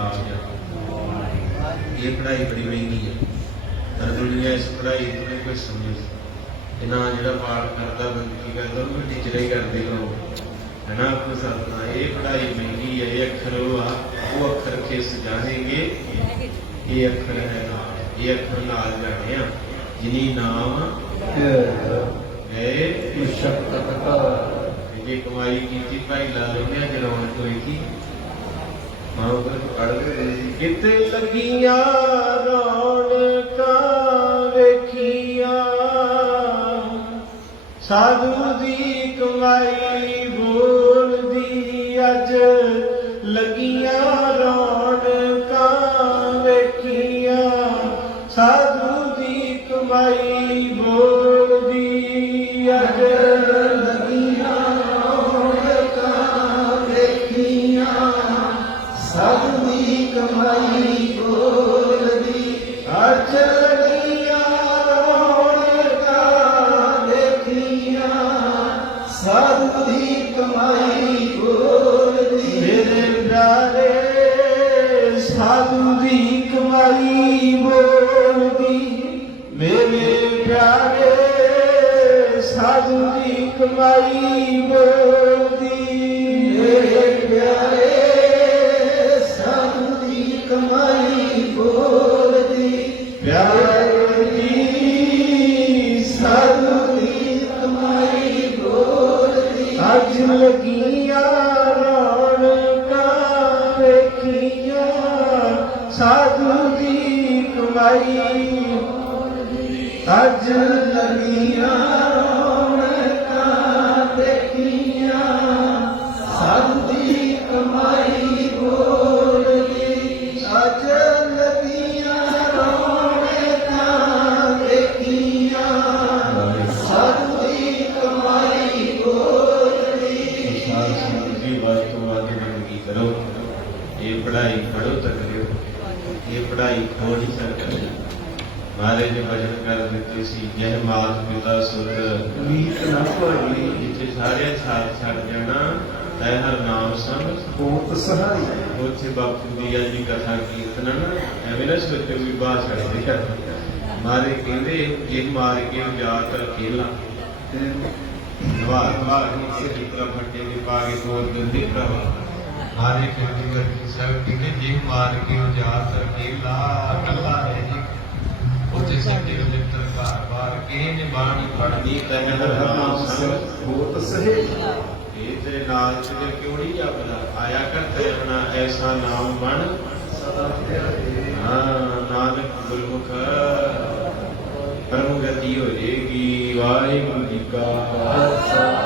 ਆ ਗਿਆ ਇਹ ਪੜ੍ਹਾਈ ਬੜੀ ਮਹਿੰਗੀ ਹੈ ਪਰ ਦੁਨੀਆ ਇਸ ਪੜ੍ਹਾਈ ਨੂੰ ਨਹੀਂ ਕੋਈ ਸਮਝੇ ਇਹਨਾਂ ਜਿਹੜਾ ਪਾਠ ਕਰਦਾ ਬੰਦਗੀ ਕਰਦਾ ਉਹ ਟੀਚਰ ਹੀ ਕਰਦੇ ਹੋ ਹਨਾ ਕੋ ਸਤਨਾ ਇਹ ਪੜ੍ਹਾਈ ਮਹਿੰਗੀ ਹੈ ਇਹ ਅੱਖਰ ਉਹ ਆ ਉਹ ਅੱਖਰ ਕਿਸ ਜਾਣेंगे ਇਹ ਅੱਖਰ ਹੈ ਨਾਲ ਇਹ ਅੱਖਰ ਨਾਲ ਜਾਣੇ ਆ। ਜਿਨੀ ਨਾਮ ਹੈ ਜੇ ਕਮਾਈ ਕੀਤੀ ਭਾਈ ਲਾ ਲੈਣੇ ਜਰਾਉਣ ਕੋਈ ਕੀ ਕਿਤੇ ਲੱਗੀਆਂ ਰੌਣਕਾਂ ਵੇਖੀਆਂ। ਸਾਧੂ ਦੀ ਕਮਾਈ ਸਭ ਦੀ ਕਮਾਈ ਬੋਲਦੀ ਅੱਜ ਲੱਗੀਆਂ ਰੌਣਕਾਂ ਦੇਖੀਆਂ। ਸਭ ਦੀ ਕਮਾਈ ਬੋਲਦੀ ਮੇਰੇ ਪਿਆਰੇ, ਸਾਧੂ ਦੀ ਕਮਾਈ ਬੋਲਦੀ ਮੇਰੇ ਪਿਆਰੇ, ਸਾਧੂ ਦੀ ਕਮਾਈ ਬੋਲਦੀ ਮੇਰੇ ਪਿਆਰੇ ਦੀ ਕਮਾਈ ਅੱਜ ਰੌਣਕਾਂ ਦੇਖੀਆਂ। ਸਭ ਦੀ ਕਮਾਈ ਬੋਲਦੀ, ਅੱਜ ਲੱਗੀਆਂ ਰੌਣਕਾਂ ਦੇਖੀਆਂ। ਸਭ ਦੀ ਕਮਾਈ ਬੋਲਦੀ। ਵਿਸ਼ਾਲ ਸਿੰਘ ਜੀ ਵੱਧ ਤੋਂ ਜ਼ਿੰਦਗੀ ਕਰੋ? ਇਹ ਪੜ੍ਹਾਈ ਪੜੋ ਤੱਕ ਲਿਓ ਇਹ ਪੜ੍ਹਾਈ ਖੋ ਨਹੀਂ ਸਕਦੀ ਮਹਾਰਾਜ ਨੇ ਵਚਨ ਕਰ ਦਿੱਤੇ ਸੀ ਜਹ ਮਾਤ ਪਿਤਾ ਸੁਰਤ ਮੀਤ ਨਾ ਭਾਈ ਜਿੱਥੇ ਸਾਰੇ ਸਾਥ ਛੱਡ ਜਾਣਾ ਤੈ ਹਰ ਨਾਮ ਸੰਗ ਬਹੁਤ ਸਹਾਈ। ਉੱਥੇ ਬਾਪੂ ਦੀ ਅੱਜ ਦੀ ਕਥਾ ਕੀਰਤਨ ਐਵੇਂ ਨਾ ਸੋਚੋ ਵੀ ਬਾਹਰ ਛੱਡਦੇ ਆ ਮਾਰੇ ਕਹਿੰਦੇ ਇਹ ਮਾਰ ਕੇ ਜਾਤ ਅਕੇਲਾ। ਵਾਹ ਵਾਹ ਕਿਸੇ ਦੀ ਤਰ੍ਹਾਂ ਫੱਟੇ ਦੇ ਪਾ ਕੇ ਕੋਲ ਗੰਦੀ ਭਰਾਵਾ। ਮਾਰੇ ਕਹਿੰਦੇ ਵਰਗੀ ਸਭ ਕਹਿੰਦੇ ਜੇ ਮਾਰ ਕੇ ਜਾਤ ਅਕੇਲਾ ਕੱਲਾ ਹੈ ਜੀ। ਉੱਥੇ ਸਾਡੇ ਉਹ ਜਿੱਤਰ ਘਰ ਬਾਰ ਕੇ ਨੇ ਬਾਣ ਪੜਨੀ ਤੈ ਹਰ ਨਾਮ ਸੰਗ ਬਹੁਤ ਸਹੀ। ਇਹ ਤੇਰੇ ਨਾਲ ਤੇ ਕਿਉਂ ਨਹੀਂ ਜਪਦਾ? ਆਇਆ ਕਰ ਤੇ ਆਪਣਾ ਐਸਾ ਨਾਮ ਬਣ। ਸਦਾ ਪਿਆਰੇ ਹਾਂ ਨਾਨਕ ਗੁਰਮੁਖ। ਪਰਮ ਗਤੀ ਹੋ ਜੇਗੀ ਵਾਹਿਗੁਰੂ ਜੀ ਕਾ